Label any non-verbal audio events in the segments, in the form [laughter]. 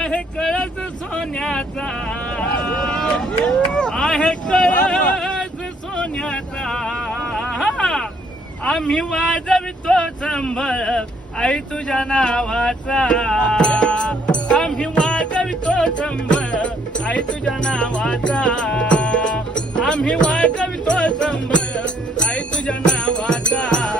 आहे कळस सोन्याचा. [laughs] आहे कळस सोन्याचा. आम्ही वाजवितो संभळ आई तुझ्या नावाचा. आम्ही वाजवितो संभळ आई तुझ्या नावाचा. आम्ही वाजवितो संभळ आई तुझ्या नावाचा.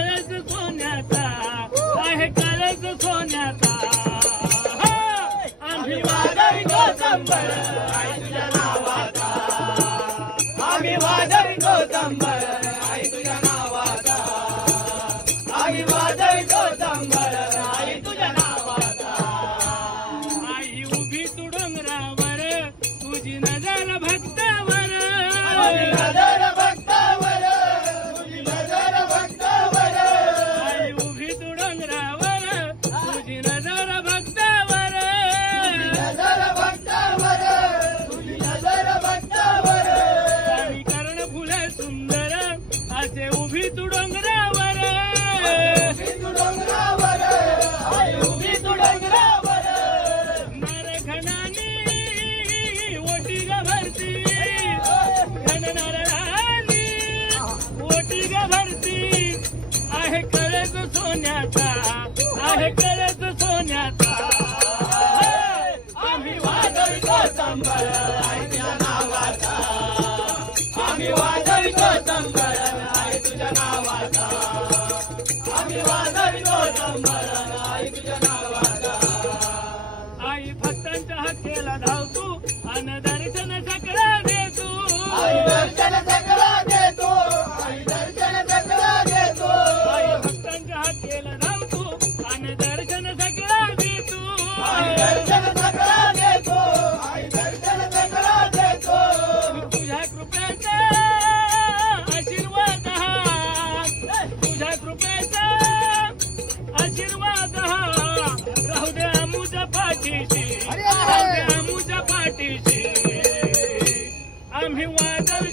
आम्ही वाजवितो संबळ आई तुझ्या नावाचा आम्ही संबळ आई तुझ्या नावाचा आम्ही संबळ आई तुझ्या नावाचा आई उभी तू तुझी नजर नजर भक्तावर असे उभी तू डोंगरावर. उभी तू डोंगरावर. नरखणानी ओटी ग भरती घन नारळानी ओटी ग भरती आहे कळस सोन्याचा आहे कळस सोन्याचा. आम्ही वाजवितो संबळ नावाचा आई नावाचा आई भक्तांच्या हक्केला धावतो. अन दर्शन सकळा देतो. आई दर्शन पाठीशी. आम्ही वाजवितो